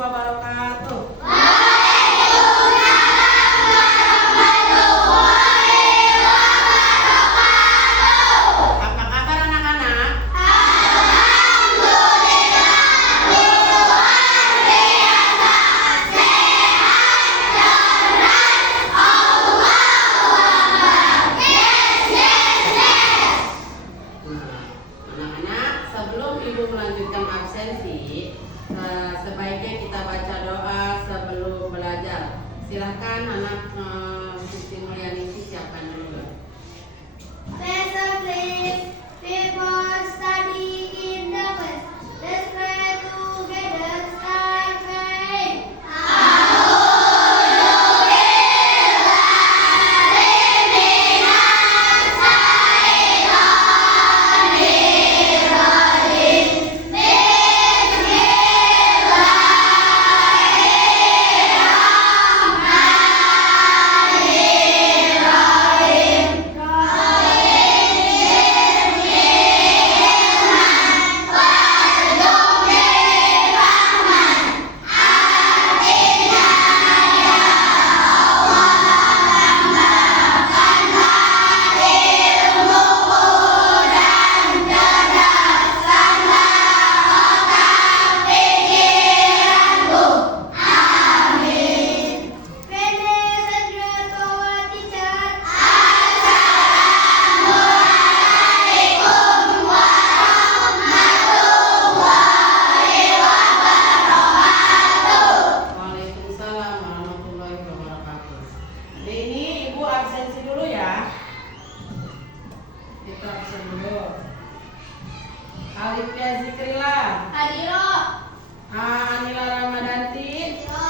wabarakatuh. Apa kabar anak-anak? Anak-anak, sebelum ibu melanjutkan absensi, sebaiknya kita baca doa sebelum belajar. Silahkan anak Siti Mulyani siapkan dulu. Lesson please. Before study in the class, let's pray together. Start praying. Waalaikumsalam warahmatullahi wabarakatuh. Ini ibu absensi dulu ya. Kita absen dulu. Alifia Zikrila, Hadiro. Anila Ramadanti, Hadiro.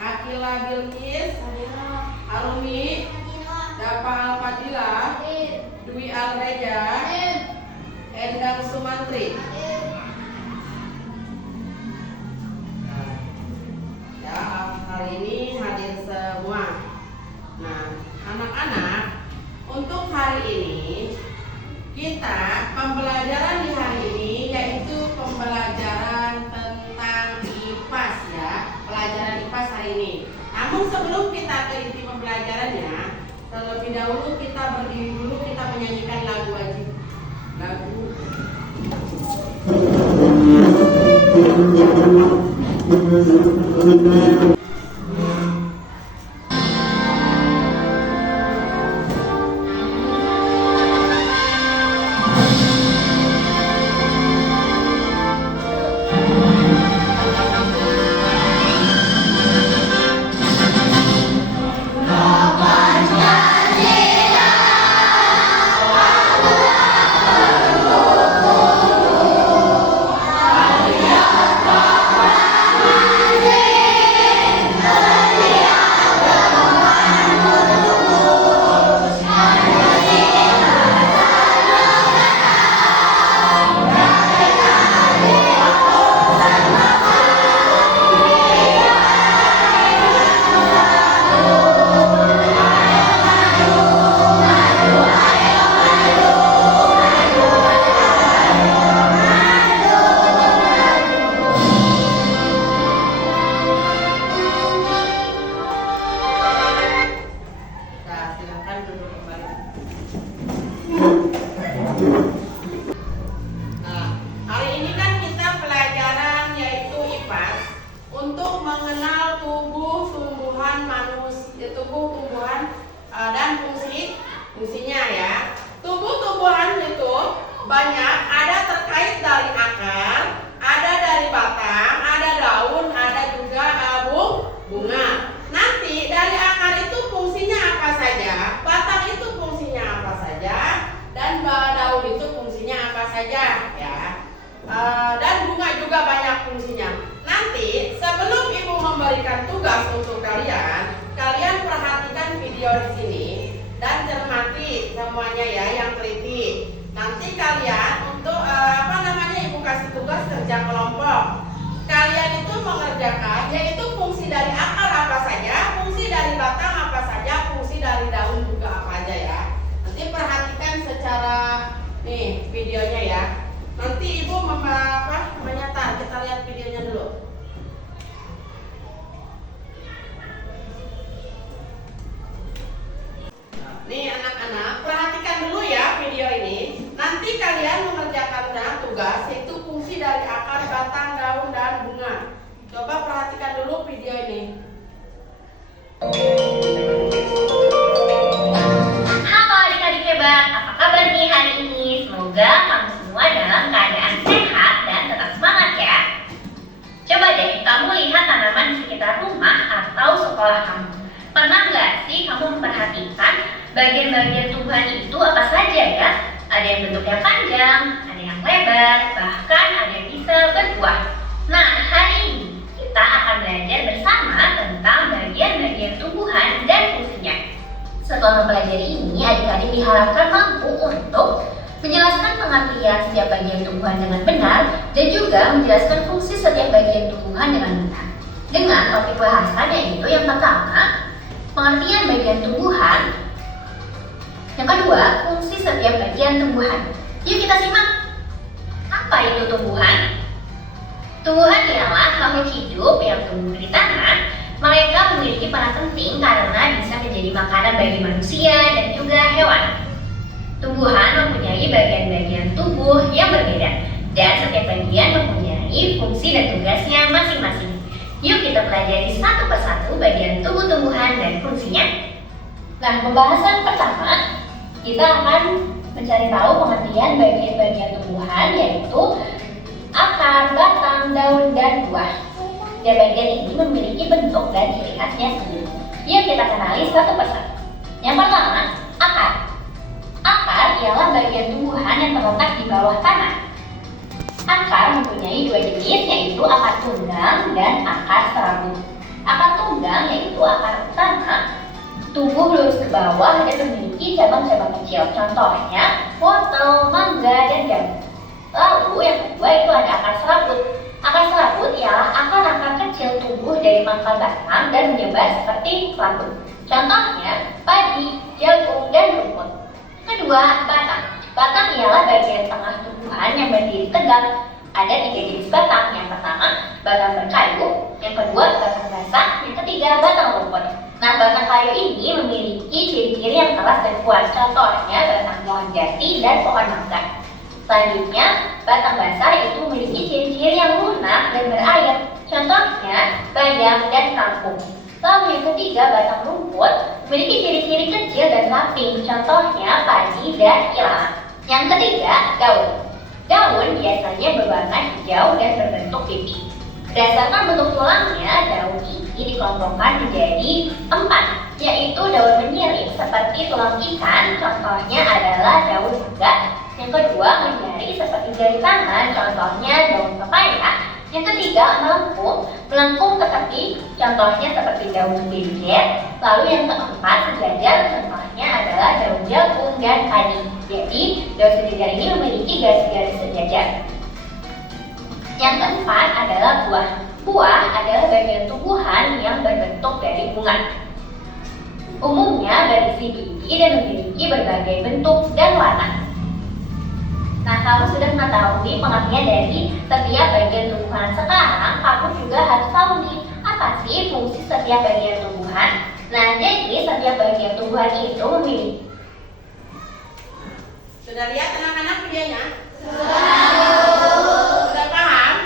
Akila Bilkis, Hadiro. Arumi, Hadiro. Dapa Alfadila, Hadir. Dwi Alreja, Hadir. Endang Sumantri. Hadir. Ya, hari ini hadir semua. Nah, anak-anak, untuk hari ini kita pembelajaran di hari ini yaitu pembelajaran tentang IPAS ya, pelajaran IPAS hari ini. Namun sebelum kita ke inti pembelajarannya, terlebih dahulu kita berdiri dulu, kita menyanyikan lagu wajib. Lagu Nah, silakan duduk kembali. Nah, hari ini kan kita pelajaran yaitu IPAS untuk mengenal tumbuhan manusia, tumbuhan dan fungsinya ya. Tumbuhan itu banyak, ada terkait dari akar, ada dari batang, ada daun, ada juga bunga. Nanti dari akar itu fungsinya apa saja, batang itu fungsinya apa saja, dan daun itu fungsinya apa saja ya. Dan bunga juga banyak fungsinya. Nanti sebelum ibu memberikan tugas untuk kalian, kalian perhatikan video di sini dan cermati semuanya ya, yang teliti. Nanti kalian untuk ibu kasih tugas kerja kelompok. Kalian itu mengerjakan yaitu fungsi dari akar apa saja, fungsi dari batang apa saja, fungsi dari daun juga apa aja ya. Nanti perhatikan secara nih videonya ya. Nanti ibu menyata, kita lihat videonya dulu. Coba perhatikan dulu video ini. Halo adik-adik hebat, apa kabar nih hari ini? Semoga kamu semua dalam keadaan sehat dan tetap semangat ya. Coba deh kamu lihat tanaman di sekitar rumah atau sekolah kamu. Pernah nggak sih kamu memperhatikan bagian-bagian tumbuhan itu apa saja ya? Ada yang bentuknya panjang, ada yang lebar, bahkan ada yang bisa berbuah. Nah, hari ini kita akan belajar bersama tentang bagian-bagian tumbuhan dan fungsinya. Setelah mempelajari ini, adik-adik diharapkan mampu untuk menjelaskan pengertian setiap bagian tumbuhan dengan benar dan juga menjelaskan fungsi setiap bagian tumbuhan dengan benar. Dengan topik bahasan yaitu yang pertama, pengertian bagian tumbuhan. Yang kedua, fungsi setiap bagian tumbuhan. Yuk kita simak. Apa itu tumbuhan? Tumbuhan ialah makhluk hidup yang tumbuh di tanah. Mereka memiliki peran penting karena bisa menjadi makanan bagi manusia dan juga hewan. Tumbuhan mempunyai bagian-bagian tubuh yang berbeda dan setiap bagian mempunyai fungsi dan tugasnya masing-masing. Yuk kita pelajari satu persatu bagian tubuh tumbuhan dan fungsinya. Nah, pembahasan pertama kita akan mencari tahu pengertian bagian-bagian tumbuhan yaitu akar, batang, daun, dan buah. Dan bagian ini memiliki bentuk dan ciri khasnya sendiri. Yuk kita kenali satu persatu. Yang pertama, akar. Akar ialah bagian tumbuhan yang terletak di bawah tanah. Akar mempunyai dua jenis yaitu akar tunggang dan akar serabut. Akar tunggang yaitu akar utama, tumbuh lurus ke bawah dan memiliki cabang-cabang kecil. Contohnya wortel, mangga, dan jambu. Lalu yang kedua itu ada akar serabut. Akar serabut ialah akar-akar kecil tumbuh dari mangkal batang dan menyebar seperti serabut. Contohnya padi, jagung, dan rumput. Kedua, batang. Batang ialah bagian tengah tumbuhan yang berdiri tegak. Ada tiga jenis batang. Yang pertama, batang berkayu. Yang kedua, batang basah. Yang ketiga, batang rumput. Nah, batang kayu ini memiliki ciri-ciri yang keras dan kuat. Contohnya batang pohon jati dan pohon mangga. Selanjutnya, batang basah itu memiliki ciri-ciri yang lunak dan berair. Contohnya, bayam dan kangkung. Lalu yang ketiga, batang rumput memiliki ciri-ciri kecil dan rapi. Contohnya, padi dan ilalang. Yang ketiga, daun. Daun biasanya berwarna hijau dan berbentuk pipi. Berdasarkan bentuk tulangnya, daun ini dikelompokkan menjadi 4, yaitu daun menyirip seperti tulang ikan. Contohnya adalah daun mangga. Yang kedua, menjari seperti jari tangan, contohnya daun pepaya. Yang ketiga, melengkung ke tepi, contohnya seperti daun genjer. Lalu yang keempat, sejajar, contohnya adalah daun jagung dan padi. Jadi, daun sejajar ini memiliki garis-garis sejajar. Yang keempat adalah buah. Buah adalah bagian tumbuhan yang berbentuk dari bunga. Umumnya berisi biji dan memiliki berbagai bentuk dan warna. Nah, kamu sudah mengetahui pengertian dari setiap bagian tumbuhan. Sekarang, kamu juga harus tahu nih, apa sih fungsi setiap bagian tumbuhan. Nah, jadi setiap bagian tumbuhan itu memiliki. Sudah lihat anak-anak videonya? Sudah. Sudah paham?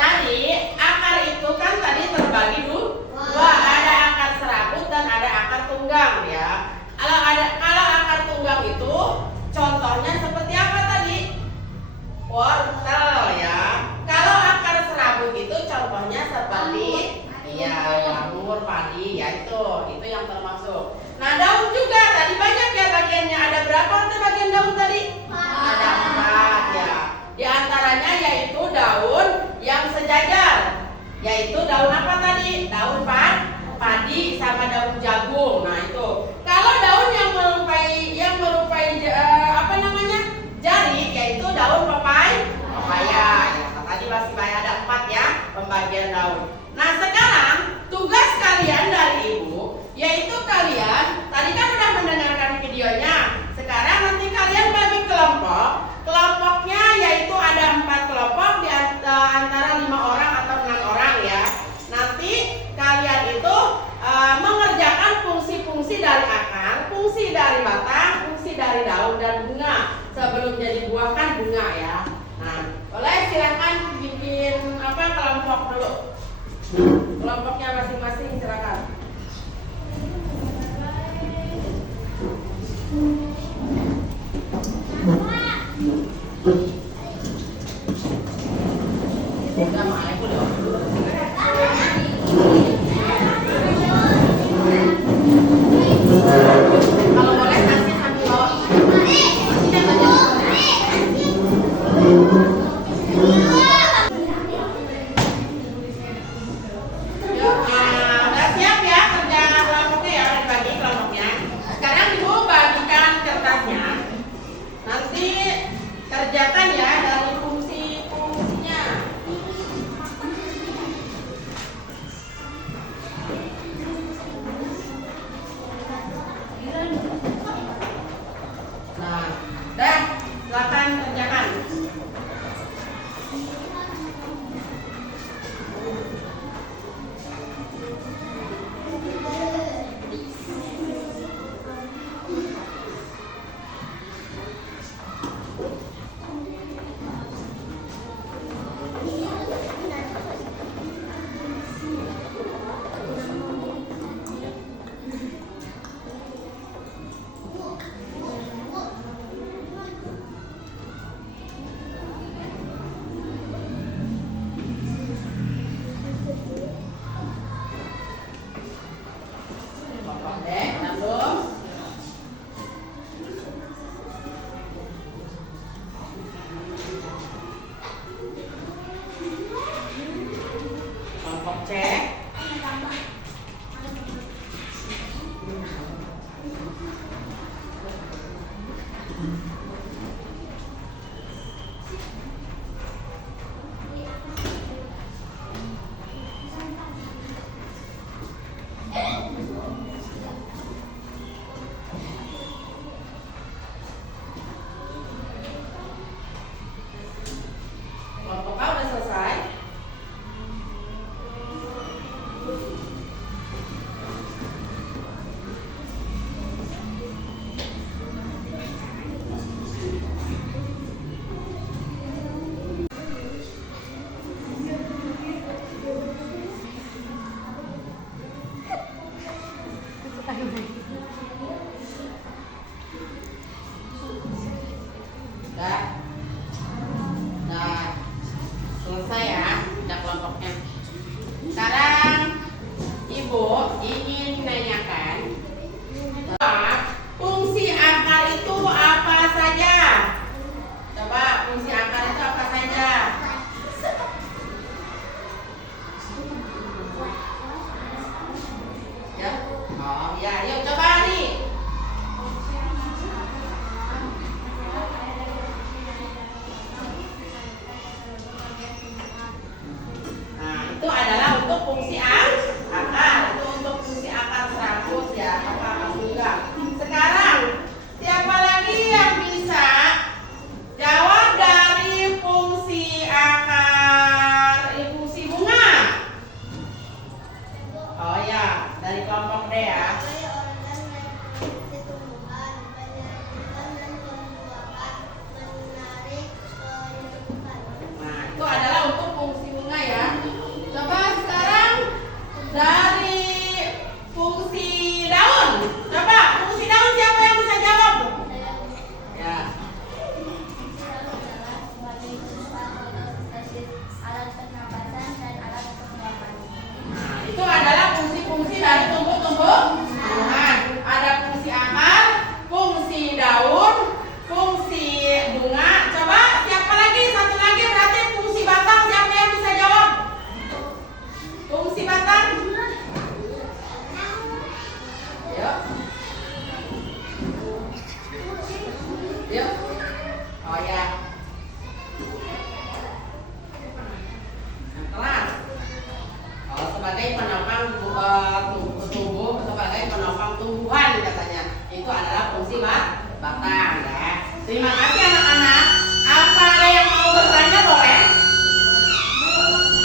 Tadi, akar itu kan tadi terbagi dua. Ada akar serabut dan ada akar tunggang ya. Kalau akar tunggang itu contohnya seperti apa tadi? Wortel ya. Kalau akar serabut itu contohnya seperti jamur, padi ya itu yang termasuk. Nah, daun juga tadi banyak ya bagiannya. Ada berapa bagian daun tadi? Ada 4 ya. Di antaranya yaitu daun yang sejajar. Yaitu daun apa tadi? Daun padi sama daun jagung. Nah, itu. Kalau daun yang menyerupai jari yaitu daun pepaya. Ya, tadi masih banyak ada 4 ya pembagian daun. Nah, sekarang tugas kalian dari ibu yaitu kalian tadi kan udah mendengarkan videonya. Sekarang nanti kalian bagi kelompok. Kelompoknya yaitu ada 4 kelompok di antara 5 orang atau 6 orang ya. Nanti kalian itu mengerjakan fungsi-fungsi dari akar, fungsi dari batang, fungsi dari daun dan bunga. Sebelum jadi buah kan bunga ya. Nah, boleh silakan bikin Kelompoknya masing-masing silakan. Udah mulai udah. Kalau boleh tasnya sambil bawa. Tidak saja. Udah siap ya kerja kelompoknya ya, udah dibagi kelompoknya. Sekarang ibu bagikan kertasnya. Nanti kerjakan ya dari fungsi-fungsinya. Nah, dah silakan kerjakan. Kelompok D, langsung. Kelompok C. Kelompok A udah selesai. Udah. Nah, selesai ya, udah kelompoknya. Sekarang ibu ingin menanyakan fungsi akar itu apa saja? Coba fungsi akar itu apa saja? Ya, oh ya, yuk coba nih. Nah, itu adalah untuk fungsi akar. Itu untuk fungsi akar serabut ya, apa juga. Sekarang, siapa lagi yang bisa jawab dari fungsi akar, fungsi bunga? Oh ya, dari kelompok D ya. Nah, itu adalah untuk fungsi bunga ya. Coba sekarang dari fungsi daun. Coba fungsi daun siapa yang bisa jawab? Ya. Nah, itu adalah fungsi-fungsi dari tumbuh-tumbuhan. Ada fungsi akar, fungsi daun, fungsi bunga. Coba siapa lagi? Satu lagi berarti fungsi batang. Siapa yang bisa jawab? Fungsi batang. Yuk. Yuk. Oh ya. Kelas. Oh, sebagai penopang tubuh, sebagai penopang tumbuhan katanya. Itu adalah fungsi batang ya. Terima kasih anak-anak. Apa ada yang mau bertanya boleh?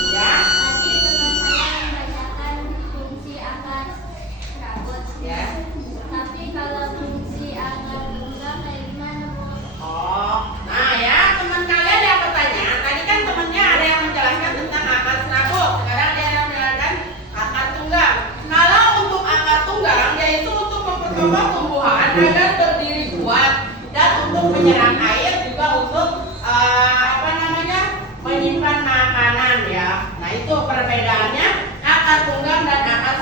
Ya. Tadi teman saya membacakan fungsi akar serabut. Ya. Tapi kalau fungsi akar bunga kayak gimana, Bu? Oh, nah ya teman kalian yang bertanya. Tadi kan temennya ada yang menjelaskan tentang akar serabut. Sekarang dia yang menjelaskan Nah, itu perbedaannya akar tunggang dan akar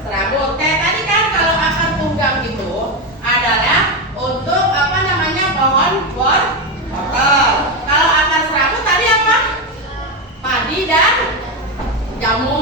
serabut. Kayak tadi kan kalau akar tunggang itu adalah untuk apa namanya pohon wortel. Kalau akar serabut tadi apa? Padi dan jamur.